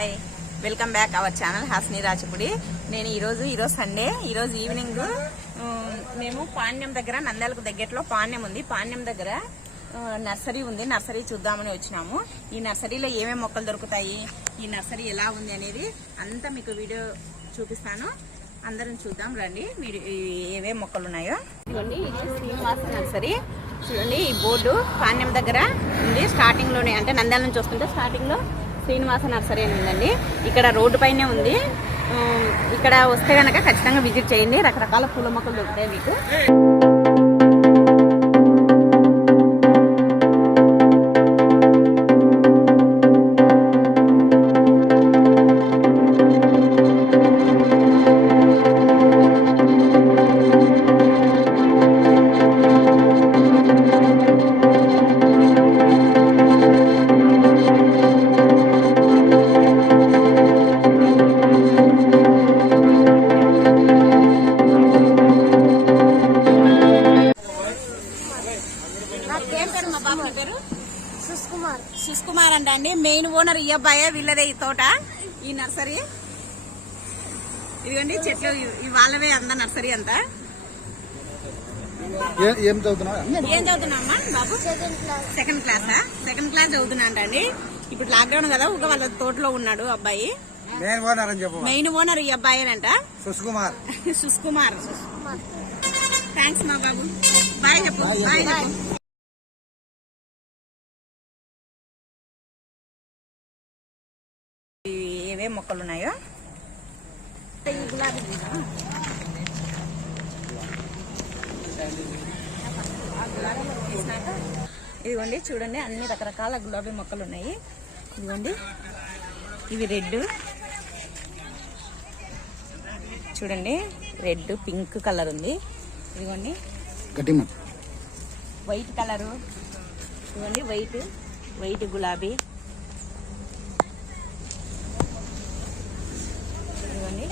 Hi. Welcome back our channel Hasni Rachapudi నేను ఈరోజు ఈరోజు సండే ఈరోజు ఈవినింగ్ మేము పాణ్యం దగ్గర నంద్యాలకు దగ్గరలో పాణ్యం ఉంది. పాణ్యం దగ్గర నర్సరీ ఉంది. నర్సరీ చూద్దామని వచ్చినాము. ఈ నర్సరీలో ఏమేమి మొక్కలు దొరుకుతాయి? ఈ నర్సరీ ఎలా ఉంది అనేది అంతా మీకు వీడియో చూపిస్తాను. అందరం చూద్దాం రండి. మీరు ఈ- మొక్కలు ఉన్నాయో? ఇదిగోండి ఇది శ్రీనివాస నర్సరీ. చూడండి ఈ బోర్డు పాణ్యం దగ్గర ఉంది. స్టార్టింగ్లోనే అంటే నంద్యాల నుంచి వస్తుంటే స్టార్టింగ్లో శ్రీనివాస నర్సరీ అని ఉందండి. ఇక్కడ రోడ్డు పైనే ఉంది. ఇక్కడ వస్తే కనుక ఖచ్చితంగా విజిట్ చేయండి. రకరకాల పూల మొక్కలు దొరుకుతాయి మీకు. మెయిన్ ఓనర్ ఈ అబ్బాయే వీళ్ళదే ఈ తోట ఈ నర్సరీ. ఇదిగోండి చెట్లు వాళ్ళవే అందా నర్సరీ అంతా. ఏ- చదువుతున్నామ్మా బాబు? సెకండ్ క్లాస్ సెకండ్ క్లాసా సెకండ్ క్లాస్ చదువుతున్నా అంట అండి. ఇప్పుడు లాక్డౌన్ కదా ఒక వాళ్ళ తోటలో ఉన్నాడు అబ్బాయి. నేను ఓనర్ అని చెప్పు మెయిన్ ఓనర్ ఈ అబ్బాయి అంట సుష్కుమార్. సుష్కుమార్. థ్యాంక్స్ మా బాబు. బాయ్ చెప్పు. బాయ్ చెప్పు ఇవి ఏవేం మొక్కలు ఉన్నాయో ఈ గులాబీ తీద్దామా? ఆ గులాబీ మొక్క తీసినాక ఇదిగోండి చూడండి అన్ని రకరకాల గులాబీ మొక్కలు ఉన్నాయి. ఇదిగోండి ఇవి రెడ్ చూడండి రెడ్ పింక్ కలర్ ఉంది. ఇదిగోండి వైట్ కలరు. ఇదిగోండి వైట్ వైట్ గులాబీ. ఇదిగోండి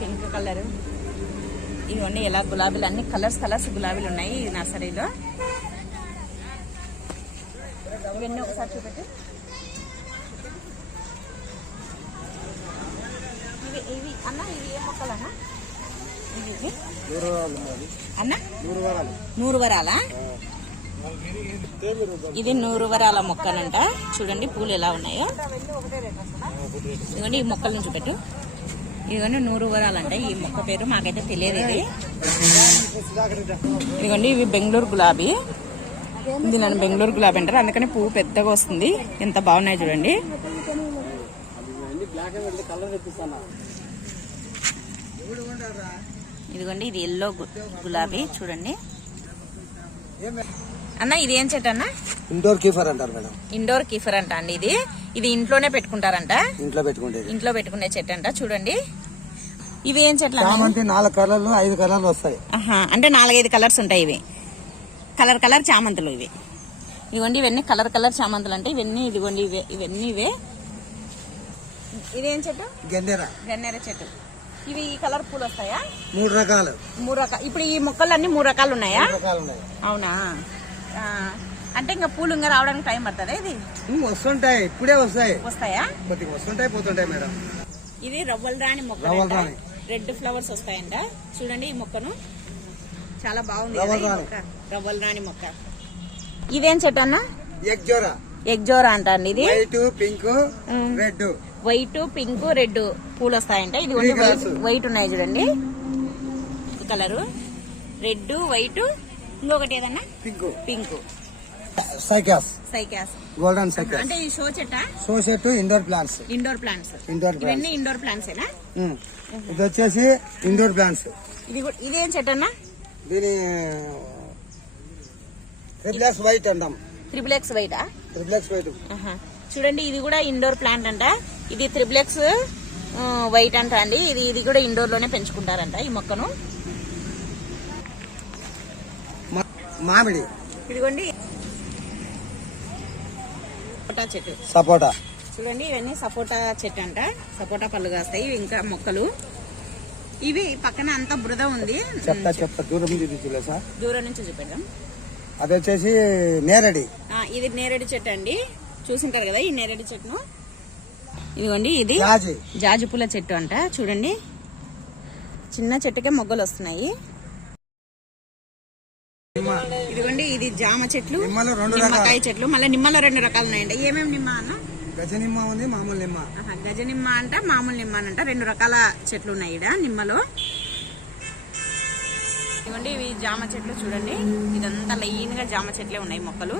పింక్ కలరు. ఇదిగోండి ఇలా గులాబీలు అన్ని కలర్స్ కలర్స్ గులాబీలు ఉన్నాయి ఈ నర్సరీలో. ఇవన్నీ ఒకసారి చూపెట్టి. ఇవి ఇవి అన్న ఇవి ఏ మొక్కలు అన్న? ఇవి నూరు అన్న? నూరు వరాలా? ఇది నూరు వరాల మొక్కలంట. చూడండి పూలు ఎలా ఉన్నాయో. ఇదిగోండి ఈ మొక్కలను చూపెట్టు. ఇదిగోండి నూరు వరాలంట. ఈ మొక్క పేరు మాకైతే తెలియదు ఇది. ఇదిగోండి ఇవి బెంగళూరు గులాబీ. ఇది నన్ను బెంగళూరు గులాబీ అంటారు. అందుకని పువ్వు పెద్దగా వస్తుంది. ఎంత బాగున్నాయి చూడండి. ఇదిగోండి ఇది ఎల్లో గులాబీ. చూడండి. అన్న ఇది ఏం చెట్టు అన్న? ఇండోర్ కీఫర్ అంటారు మేడం. ఇండోర్ కీఫర్ అంట అండి ఇది. ఇది ఇంట్లోనే పెట్టుకుంటారంట. ఇంట్లో పెట్టుకుంటేది ఇంట్లో పెట్టుకునే చెట్టు అంట. చూడండి. ఇవి ఏం చెట్లు నాలుగు కలర్లు ఐదు కలర్లు వస్తాయి. అంటే నాలుగైదు కలర్స్ ఉంటాయి ఇవి. కలర్ కలర్ చామంతులు ఇవి. ఇవ్వండి ఇవన్నీ కలర్ కలర్ చామంతులు అంటే ఇవన్నీ ఇదిగోండి ఇవే ఇవన్నీ ఇవే. ఇదేం చెట్టు? గెండెర గన్నేర చెట్టు. ఇవి ఈ కలర్ పూలు వస్తాయా? మూడు రకాలు. మూడు రకాలు ఇప్పుడు ఈ మొక్కలు అన్ని మూడు రకాలు ఉన్నాయా? మూడు రకాలు ఉన్నాయి. అవునా? ఆ, అంటే ఇంకా పూలు ఇంకా రావడానికి టైం పడుతుందా ఇది? వస్తుంటాయి ఇప్పుడే వస్తాయి. వస్తాయా? కొద్దిగా వస్తుంటాయి పోతుంటాయి మేడం. ఇది రవ్వల రాణి మొక్క రవ్వల రాణి. రెడ్ ఫ్లవర్స్ వస్తాయంట. చూడండి ఈ మొక్కను. చాలా బాగుంది రవ్వల రాణి. మొక్క? ఇదేం చెట్టు అన్న? Egg Zora. ఎగ్జోరా అంట అండి ఇది. White pink. Red white pink red పూలు వస్తాయంట ఇది వైట్ ఉన్నాయి చూడండి. కలరు. రెడ్ వైట్ ఇంకొకటి ఏదన్నా? Pink. Pink. Cycas. Cycas. Golden cycas. అంటే ఈ show చెట్టా? So set indoor plants. Indoor plants. Indoor ఇవన్నీ ప్లాంట్స్ ఇండోర్ ప్లాంట్సేనా? ఇది వచ్చేసి ఇండోర్ ప్లాంట్స్. ఇది కూడా- ఇదేం చెట్టు అన్నా దీని రిప్లాక్స్ వైట్ అంటాం. త్రిబుల్ ఎక్స్ వైటా రిప్లాక్స్ వైట్ ఆహా. చూడండి ఇది కూడా ఇండోర్ ప్లాంట్ అంట. ఇది త్రిబ్లెక్స్ వైట్ అంట అండి. ఇది ఇది కూడా ఇండోర్లోనే పెంచుకుంటారంట ఈ మొక్కను. మామిడి. ఇదిగోండి. సపోటా చెట్టు. సపోటా. చూడండి ఇవన్నీ సపోటా చెట్టు అంట. సపోటా పళ్ళు కాస్తాయి ఇంకా మొక్కలు. ఇవి పక్కన అంతా బురద ఉంది. చెప్తా చెప్తా దూరం నుంచి చూలే సార్. దూరం నుంచి చూపెడదాం. అది వచ్చేసి నేరడి. ఆ, ఇది నేరేడు చెట్టు అండి. చూసింటారు కదా ఈ నేరేడు చెట్టును. ఇదిగోండి ఇది జాజి. జాజి పూల చెట్టు అంట. చూడండి. చిన్న చెట్టుకే మొగ్గలు వస్తున్నాయి. నిమ్మ. ఇదిగోండి ఇది జామ చెట్లు. నిమ్మలో రెండు రకాలు. నిమ్మకాయ చెట్లు. మళ్ళీ నిమ్మలో రెండు రకాలు ఉన్నాయండి ఏమేమి నిమ్మ అన్న? గజ నిమ్మ ఉంది మామూలు నిమ్మ. ఆహా, గజ నిమ్మ అంట మామూలు నిమ్మ అని అంట. రెండు రకాల చెట్లు ఉన్నాయి ఈడ నిమ్మలో. ఇదిగోండి ఇవి జామ చెట్లు చూడండి. ఇదంతా లైన్గా జామ చెట్లే ఉన్నాయి మొక్కలు.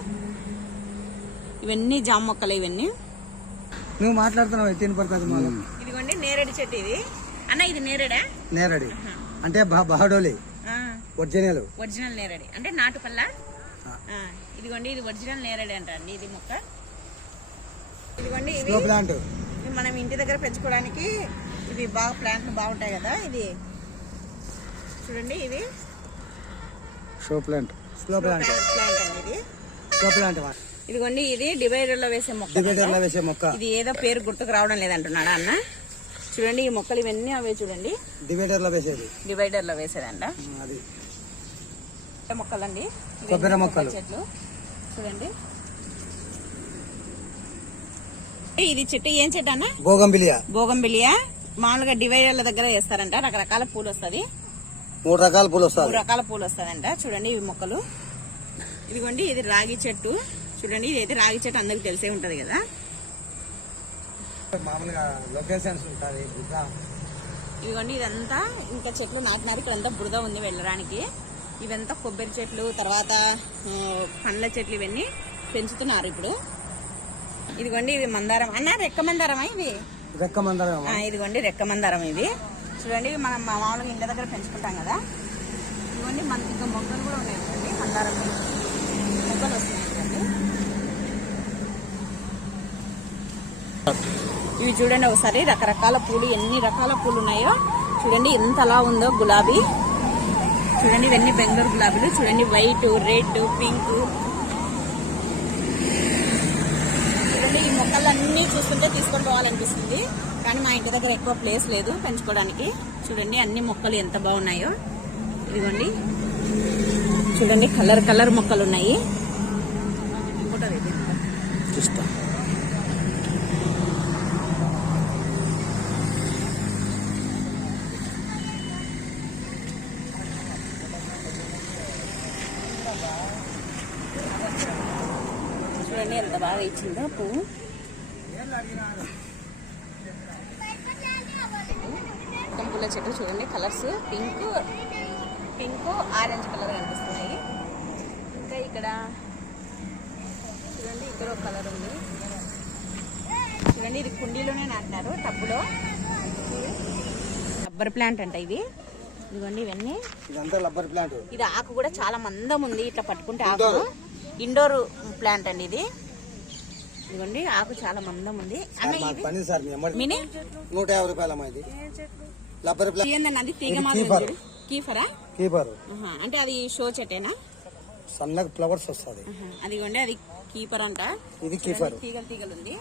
ఇవన్నీ జామ మొక్కలు ఇవన్నీ. నువ్వు మాట్లాడుతున్నావు తిని పడుతుంది మాలో. ఇదిగోండి నేరేడు చెట్టు ఇది. అన్న ఇది నేరేడా? నేరడి. అంటే బా బహడోలి. ఆ, ఒరిజినల్. ఒరిజినల్ నేరేడి. అంటే నాటుపల్ల. ఆ, ఇదిగోండి ఇది ఒరిజినల్ నేరేడి అంట అండి ఇది మొక్క. ఇదిగోండి ఇవి ప్లాంట్. ఇవి మనం ఇంటి దగ్గర పెంచుకోవడానికి ఇవి బాగా ప్లాంట్లు బాగుంటాయి కదా ఇది. చూడండి ఇది show plant. Slow plant plant ఇది. స్లో ప్లాంట్ ఇదిగోండి ఇది డివైడర్లో వేసే మొక్క. డిబేటర్లో వేసే మొక్క. ఇది ఏదో పేరు గుర్తుకు రావడం లేదంటున్నాడా అన్న? చూడండి ఈ మొక్కలు ఇవన్నీ అవే చూడండి. డిబేటర్లో వేసేది. డివైడర్లో వేసేదంట అది. మొక్కలండి. కొబ్బరి మొక్కలు. చెట్లు. చూడండి. ఇది చెట్టు ఏం చెట్టు అన్న? బోగంబిలియా బోగంబిలియా మామూలుగా డివైడర్ల దగ్గర వేస్తారంట. రకరకాల పూలు వస్తది. మూడు రకాల పూలు మూడు వస్తాయి రకాల పూలు వస్తాదంట చూడండి ఇవి మొక్కలు. ఇదిగోండి ఇది రాగి చెట్టు. చూడండి ఇది అయితే రాగి చెట్టు అందరికి తెలిసే ఉంటది కదా. మామూలుగా లొకేషన్స్ ఉంటుంది ఇదిగోండి ఇదంతా ఇంకా చెట్లు నాటినారు. ఇక్కడ అంతా బురద ఉంది వెళ్ళడానికి. ఇవంతా కొబ్బరి చెట్లు తర్వాత పండ్ల చెట్లు ఇవన్నీ పెంచుతున్నారు ఇప్పుడు. ఇదిగోండి ఇవి మందారం. అన్న రెక్క మందారమా ఇవి? రెక్క మందరం ఇదిగోండి రెక్క మందారం ఇది చూడండి ఇవి మనం మా మామూలుగా ఇంటి దగ్గర పెంచుకుంటాం కదా. ఇదిగోండి మన ఇంకా మొక్కలు కూడా ఉన్నాయి. చూడండి మందారం. మొక్కలు వస్తున్నాయి చూడండి. ఇవి చూడండి ఒకసారి రకరకాల పూలు ఎన్ని రకాల పూలు ఉన్నాయో. చూడండి ఎంత అలా ఉందో గులాబీ. చూడండి ఇవన్నీ బెంగళూరు గులాబీలు. చూడండి వైట్ రెడ్ పింక్ చూడండి ఈ మొక్కలన్నీ చూస్తుంటే తీసుకొని పోవాలనిపిస్తుంది. కానీ మా ఇంటి దగ్గర ఎక్కువ ప్లేస్ లేదు పెంచుకోవడానికి. చూడండి అన్ని మొక్కలు ఎంత బాగున్నాయో. ఇదిగోండి. చూడండి కలర్ కలర్ మొక్కలు ఉన్నాయి. చూస్తా. Thank you. చూడండి ఎంత బాగా ఇచ్చిందో పువ్వు పూల చెట్టు చూడండి colours pink pink orange colour కనిపిస్తున్నాయి. ఇంకా ఇక్కడ చూడండి ఇక్కడ ఒక కలర్ ఉంది. చూడండి ఇది కుండీలోనే నాటినారు టబ్బులో. రబ్బర్ ప్లాంట్ అంట ఇది. ఇదిగోండి ఇవన్నీ. ఇదంతా రబ్బర్ ప్లాంట్. ఇది ఆకు కూడా చాలా మందం ఉంది ఇట్లా పట్టుకుంటే ఆకు. ఇండోర్. ప్లాంట్ అండి ఇది. ఇదిగోండి ఆకు చాలా మందం ఉంది. మినీ? నూట యాభై ఏందండి? అది తీగ మాదిరి. కీఫరా అంటే అది షో చెట్టేనా? సన్నగా ఫ్లవర్స్ వస్తుంది. అదిగోండి అది కీపర్ అంట. ఇది కీపర్. తీగలు తీగలు ఉంది.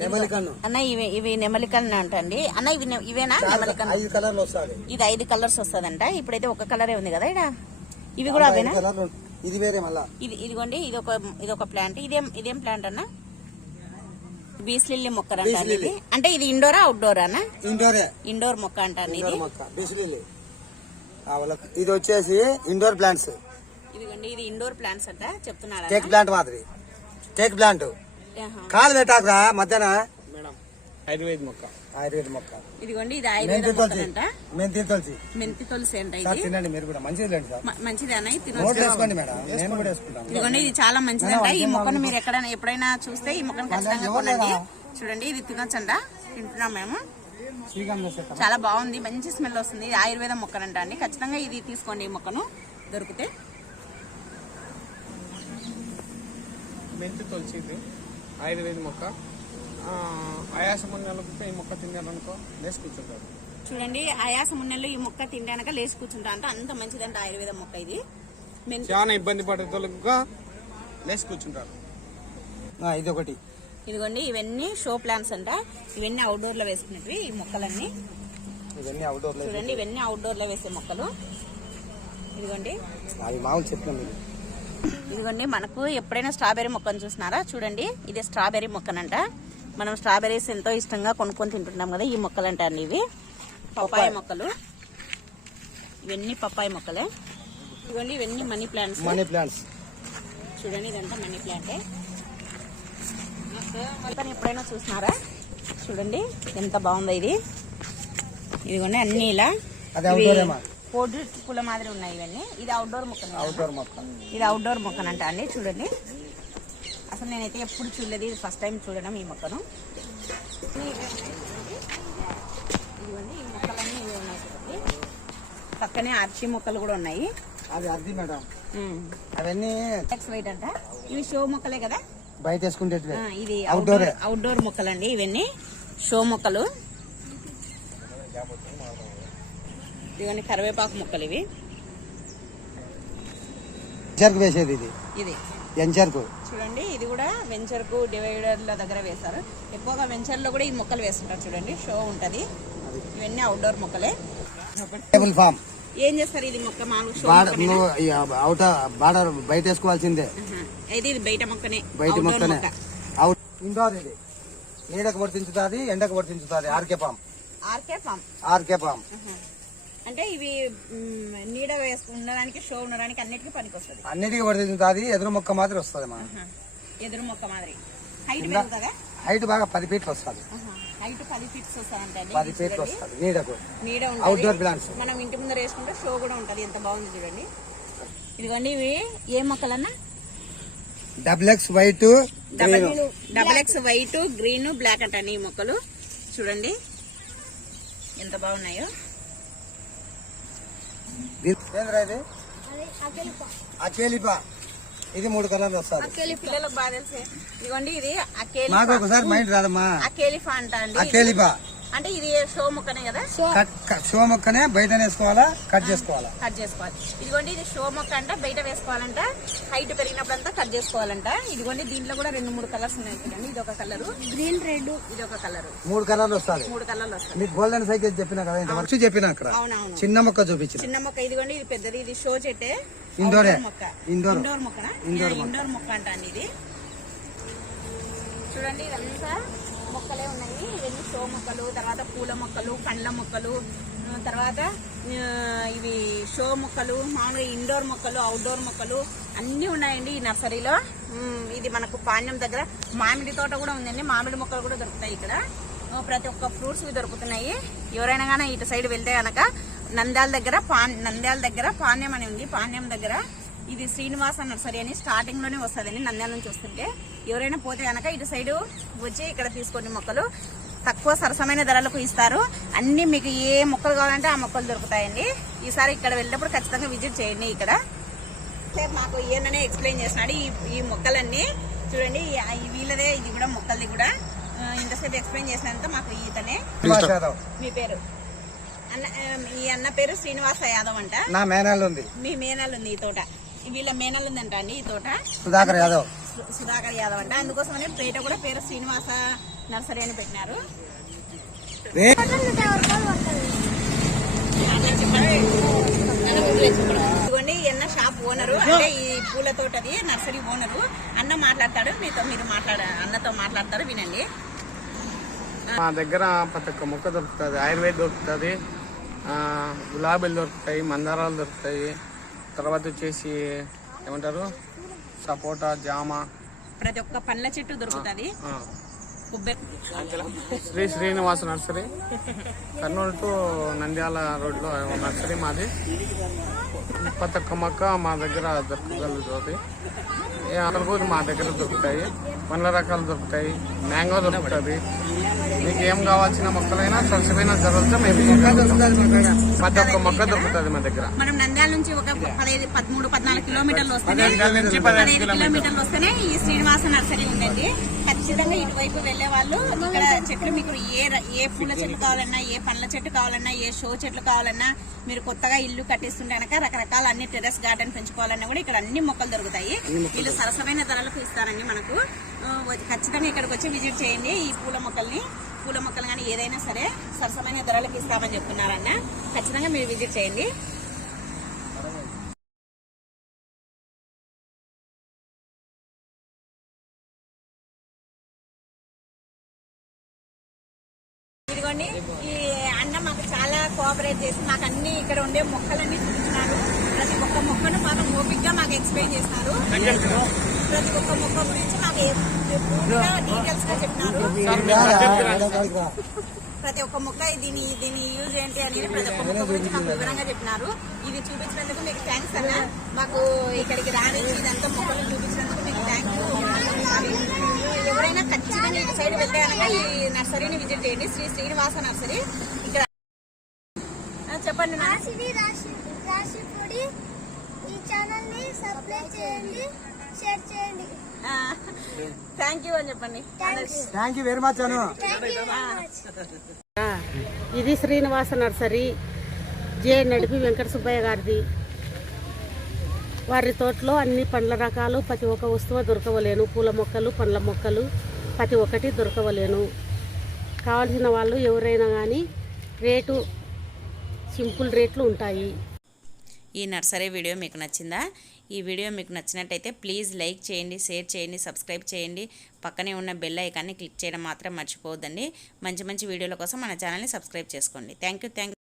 నెమలికన్ను. అన్న ఇవి ఇవి నెమలికన్ అంటండి. అన్న ఇవి ఇవేనా నెమలికన్ ఐదు కలర్లు వస్తుంది ఇది ఐదు కలర్స్ వస్తుందంట. ఇప్పుడైతే ఒక కలరే ఉంది కదా ఇక్కడ? ఇవి కూడా అవేనా? ఇది వేరే మళ్ళా? ఇది ఇదిగోండి ఇది ఒక ఇది ఒక ప్లాంట్ ఇదేం ఇదేం ప్లాంట్ అన్న? బీస్ లిల్లీ మొక్క అంట బీస్. ఇది. అంటే ఇది ఇండోరా అవుట్డోరా అన్న ఇండోరే ఇండోర్ మొక్క అంటాను ఇది. ఇండోర్ మొక్క బిసిలీలు ఇది వచ్చేసి ఇండోర్ ప్లాంట్స్ ఇదిగోండి ఇది ఇండోర్ ప్లాంట్స్ అంట. చెప్తున్నారా కేక్ ప్లాంట్ మాదిరి. Cake plant. కాలు పెట్టాకరా మధ్యాహ్న. ఆయుర్వేద మొక్క. ఆయుర్వేద మొక్క. ఇదిగోండి ఇది ఆయుర్వేద తులసి అంట మెంతి తులసి మెంతి తులసి అంట ఇది? తినండి మీరు కూడా. మంచిది లేండి సార్. మ- మంచిది అన్న ఇది నోట్ తినొచ్చు వేసుకోండి మేడం. నేను కూడా వేసుకుంటాను. ఇదిగోండి ఇది చాలా మంచిదంట. ఈ మొక్కను మీరు ఎక్కడైనా ఎప్పుడైనా చూస్తే ఈ మొక్కను ఖచ్చితంగా కొనండి. చూడండి ఇది తినొచ్చంట. తింటున్నాం మేము. చాలా బాగుంది మంచి స్మెల్ వస్తుంది. ఇది ఆయుర్వేద మొక్కనంట అండి. ఖచ్చితంగా ఇది తీసుకోండి ఈ మొక్కను దొరికితే. మెంతి తొలిచిది ఆయుర్వేద మొక్క. ఆయాసం ఉన్న ఈ మొక్క తిన్నారనుకో లేచి కూర్చుంటారు. చూడండి ఆయాసం ఉన్నెళ్ళు ఈ మొక్క తింటానక లేచి కూర్చుంటా అంట అంత మంచిదంట ఆయుర్వేద మొక్క ఇది. చాలా ఇబ్బంది పడే వాళ్ళకి లేచి కూర్చుంటారు. ఇది ఒకటి. ఇదిగోండి ఇవన్నీ షో ప్లాంట్స్ అంట. ఇవన్నీ అవుట్డోర్లో వేసుకునేవి ఈ మొక్కలన్నీ. ఇవన్నీ అవుట్డోర్ చూడండి ఇవన్నీ అవుట్డోర్లో వేసే మొక్కలు. ఇదిగోండి. అవి మామూలు ఇదిగోండి మనకు ఎప్పుడైనా స్ట్రాబెర్రీ మొక్కను చూసినారా? చూడండి ఇది స్ట్రాబెర్రీ మొక్కనంట. మనం స్ట్రాబెర్రీస్ ఎంతో ఇష్టంగా కొనుక్కొని తింటున్నాం కదా ఈ మొక్కలు అంటారు ఇవి. పప్పాయ మొక్కలు. ఇవన్నీ పప్పాయ మొక్కలే. ఇవన్నీ ఇవన్నీ మనీ ప్లాంట్స్. Money plants. చూడండి ఇదంతా మనీ ప్లాంటే. మొక్కని ఎప్పుడైనా చూసినారా? చూడండి ఎంత బాగుందో ఇది. ఇదిగోండి అన్ని ఇలా? కోడి పూల మాదిరి ఉన్నాయి ఇవన్నీ. ఇది అవుట్డోర్ మొక్క అవుట్డోర్ మొక్క. ఇది అవుట్డోర్ మొక్కనంట అండి చూడండి. అసలు నేనైతే ఎప్పుడు చూడలేదు. ఇది ఫస్ట్ టైం చూడడం ఈ మొక్కను. ఇదిగోండి ఈ మొక్కలన్నీ ఇవే ఉన్నాయి పక్కనే ఆర్చి మొక్కలు కూడా ఉన్నాయి. అది అది మేడం. అవన్నీ అంట. ఇవి షో మొక్కలే కదా? బయట వేసుకుంటే ఇది అవుట్డోర్ అవుట్డోర్ మొక్కలు అండి ఇవన్నీ. షో మొక్కలు. ఇవన్నీ కరివేపాకు మొక్కలు ఇవి. వేసేది ఇది. ఇది. ఎంచర్కు చూడండి ఇది కూడా వెంచర్కు డివైడర్ల దగ్గర వేస్తారు ఎక్కువగా వెంచర్లో కూడా ఈ మొక్కలు వేస్తుంటారు చూడండి షో ఉంటది. ఇవన్నీ అవుట్డోర్ మొక్కలే. టేబుల్ ఫామ్ ఏం చేస్తారు ఇది మొక్క మామూలు అవుట బార్డర్ బయట వేసుకోవాల్సిందే. ఇది బయట మొక్కనే బయట మొక్కనే. మొక్క. అవుట్ ఇండోర్ ఇది. నీడకు వర్తించుతుంది ఎండకు వర్తించుతుంది areca palm areca palm areca ఆహా. అంటే ఇవి నీడ వేసుకు ఉండడానికి షో ఉండడానికి అన్నిటికీ పనికి వస్తుంది అన్నిటికీ వర్తించుతుంది ఎదురు మొక్క మాత్రం వస్తుంది మా ఎదురు మొక్క మాదిరి. హైట్ పెరుగుతుందా? హైట్ బాగా పది ఫీట్లు వస్తుంది. హైట్ పది ఫీట్స్ పది ఫీట్లు వస్తుంది. నీడకు. నీడ అవుట్డోర్ ప్లాంట్స్ మనం ఇంటి ముందర వేసుకుంటే షో కూడా ఉంటది. ఎంత బాగుంది చూడండి. ఇదిగోండి ఇవి. ఏ మొక్కలన్నా? Double X white double double X white green black అంటండి ఈ మొక్కలు. చూడండి. ఎంత బాగున్నాయో. ఏంద్రా ఇది? అకేలిపా. ఇది మూడు కలర్లు వస్తుంది. పిల్లలకు బాగా తెలిసే. ఇదిగోండి ఇది అకేలి నాకు ఒకసారి మైండ్ రాదమ్మా. అకేలిఫా అంట అండి. అకేలిపా. అంటే ఇది షో మొక్కనే కదా? షో. మొక్కనే బయట వేసుకోవాలా కట్ చేసుకోవాలా? కట్ చేసుకోవాలి. ఇదిగోండి ఇది షో మొక్క అంట బయట వేసుకోవాలంట. Height పెరిగినప్పుడంతా cut చేసుకోవాలంట. ఇదిగోండి దీంట్లో కూడా రెండు మూడు కలర్స్ ఉన్నాయి చూడండి. ఇది ఒక కలర్ గ్రీన్ రెడ్ ఇది ఒక కలర్ మూడు కలర్లు వస్తుంది మూడు కలర్లు వస్తాయి. మీకు గోల్డెన్ సైకిల్ చెప్పిన కదా చెప్పిన అక్కడ. చిన్న మొక్క చూపించిన. చిన్న మొక్క ఇదిగోండి ఇది పెద్దది. ఇది షో చెట్టే. ఇండోరే. మొక్క. ఇండోర్. ఇండోర్ మొక్కనా? ఇండోర్ మొక్క అంట అండి ఇది. చూడండి ఇదంతా మొక్కలే ఉన్నాయి. ఇవన్నీ షో మొక్కలు తర్వాత పూల మొక్కలు పండ్ల మొక్కలు తర్వాత ఆ, ఇవి షో మొక్కలు మామూలుగా ఇండోర్ మొక్కలు అవుట్డోర్ మొక్కలు అన్నీ ఉన్నాయండి ఈ నర్సరీలో. ఇది మనకు పాణ్యం దగ్గర మామిడి తోట కూడా ఉందండి. మామిడి మొక్కలు కూడా దొరుకుతాయి ఇక్కడ. ప్రతి ఒక్క ఫ్రూట్స్ దొరుకుతున్నాయి. ఎవరైనా కానీ ఇటు సైడ్ వెళ్తే గనక నంద్యాల దగ్గర పాన్ నంద్యాల దగ్గర పాణ్యం అని ఉంది. పాణ్యం దగ్గర ఇది శ్రీనివాస నర్సరీ అని స్టార్టింగ్లోనే వస్తుందండి నంద్యాల నుంచి వస్తుంటే ఎవరైనా పోతే గనక ఇటు సైడ్ వచ్చి ఇక్కడ తీసుకోండి మొక్కలు తక్కువ సరసమైన ధరలకు ఇస్తారు. అన్ని మీకు ఏ మొక్కలు కావాలంటే ఆ మొక్కలు దొరుకుతాయండి. ఈసారి ఇక్కడ వెళ్ళినప్పుడు ఖచ్చితంగా విజిట్ చేయండి ఇక్కడ. సేపు మాకు ఈయననే ఎక్స్ప్లెయిన్ చేస్తున్నాడు ఈ ఈ మొక్కలన్నీ చూడండి వీళ్ళదే ఇది కూడా మొక్కల్ది కూడా. ఇంతసేపు ఎక్స్ప్లెయిన్ చేసినంత మాకు ఈతనే. మీ పేరు? అన్న ఈ అన్న పేరు శ్రీనివాస యాదవ్ అంట. నా మేనాలు ఉంది మీ మేనల్ ఉంది ఈ తోట. వీళ్ళ మేనల్ ఉందంట అండి ఈ తోట. సుధాకర్ యాదవ్. సుధాకర్ యాదవ్ అంట. అందుకోసమనే పేట కూడా పేరు శ్రీనివాస నర్సరీ అని పెట్టినారు. ఇదిగోండి ఈ అన్న షాప్ ఓనరు అంటే ఈ పూల తోటది నర్సరీ ఓనరు అన్న మాట్లాడతాడు మీతో మీరు మాట్లాడ అన్నతో మాట్లాడతారు వినండి. మా దగ్గర ప్రతి ఒక్క మొక్క దొరుకుతుంది ఆయుర్వేద దొరుకుతుంది ఆ, గులాబీలు దొరుకుతాయి మందారాలు దొరుకుతాయి. తర్వాత వచ్చేసి ఏమంటారు? సపోటా జామ. ప్రతి ఒక్క పండ్ల చెట్టు దొరుకుతుంది. శ్రీ శ్రీనివాస నర్సరీ. కర్నూలు టు నంద్యాల రోడ్లో నర్సరీ మాది. ప్రతి ఒక్క మొక్క మా దగ్గర దొరకగలుగుతుంది ఏ ఆకలి మా దగ్గర దొరుకుతాయి. పండ్ల రకాలు దొరుకుతాయి. మ్యాంగో దొరుకుతుంది. మీకు ఏం కావాల్సిన మొక్కలైనా సరసమైన ధరలతో మేము. ప్రతి ఒక్క మొక్క దొరుకుతుంది మా దగ్గర. మనం నంద్యాల నుంచి ఒక పదహైదు పదమూడు పద్నాలుగు కిలోమీటర్లు వస్తేనే పదిహేను కిలోమీటర్లు వస్తేనే ఈ శ్రీనివాస నర్సరీ ఉందండి. ఖచ్చితంగా ఇటువైపు వెళ్ళే వాళ్ళు ఇక్కడ చెట్లు మీకు ఏ ఏ పూల చెట్లు కావాలన్నా ఏ పండ్ల చెట్టు కావాలన్నా ఏ షో చెట్లు కావాలన్నా మీరు కొత్తగా ఇల్లు కట్టిస్తుంటే కనుక రకరకాల అన్ని టెర్రస్ గార్డెన్ పెంచుకోవాలన్నా కూడా ఇక్కడ అన్ని మొక్కలు దొరుకుతాయి. వీళ్ళు సరసమైన ధరలకు ఇస్తారండి మనకు. ఖచ్చితంగా ఇక్కడికి వచ్చి విజిట్ చేయండి ఈ పూల మొక్కల్ని. పూల మొక్కలు కానీ ఏదైనా సరే సరసమైన ధరలకు ఇస్తామని చెప్తున్నారన్న. ఖచ్చితంగా మీరు విజిట్ చేయండి ఇదిగోండి ఈ అన్న మాకు చాలా కోఆపరేట్ చేసి మాకు అన్ని ఇక్కడ ఉండే మొక్కలన్నీ చూపించినారు. ప్రతి ఒక్క మొక్కను మాకు ఓపిక్గా మాకు ఎక్స్ప్లెయిన్ చేసినారు ప్రతి ఒక్క మొక్క గురించి మాకు డీటెయిల్స్గా చెప్పినారు. ప్రతి ఒక్క మొక్క దీని దీని యూజ్ ఏంటి అనేది ప్రతి ఒక్క మొక్క గురించి మాకు వివరంగా చెప్పినారు. ఇది చూపించినందుకు మీకు థ్యాంక్స్ అన్న. మాకు ఇక్కడికి రానిచ్చి ఇదంతా మొక్కలు చూపించినందుకు మీకు థ్యాంక్ ఎవరైనా ఖచ్చితంగా ఇటు సైడ్ వెళ్తే కనుక ఈ నర్సరీని విజిట్ చేయండి. శ్రీ శ్రీనివాస నర్సరీ. ఇక్కడ చెప్పండి నా రాశిని రాశి రాశిపొడి ఈ ఛానల్ని సబ్స్క్రైబ్ చేయండి షేర్ చేయండి. థ్యాంక్ యూ అని చెప్పండి. అందరికీ. థ్యాంక్ యూ వెరీ మచ్ అను థ్యాంక్ యూ వెరీ మచ్ ఇది శ్రీనివాస నర్సరీ జే నడిపి వెంకట సుబ్బయ్య గారిది. వారి తోటలో అన్ని పండ్ల రకాలు ప్రతి ఒక్క వస్తువు దొరకవలేను. పూల మొక్కలు పండ్ల మొక్కలు ప్రతి ఒక్కటి దొరకవలేను. కావాల్సిన వాళ్ళు ఎవరైనా కానీ రేటు సింపుల్ రేట్లు ఉంటాయి. ఈ నర్సరీ వీడియో మీకు నచ్చిందా? ఈ వీడియో మీకు నచ్చినట్టయితే ప్లీజ్ లైక్ చేయండి షేర్ చేయండి సబ్స్క్రైబ్ చేయండి. పక్కనే ఉన్న బెల్ ఐకాన్ని క్లిక్ చేయడం మాత్రం మర్చిపోవద్దండి. మంచి మంచి వీడియోల కోసం మన ఛానల్ని సబ్స్క్రైబ్ చేసుకోండి. Thank you thank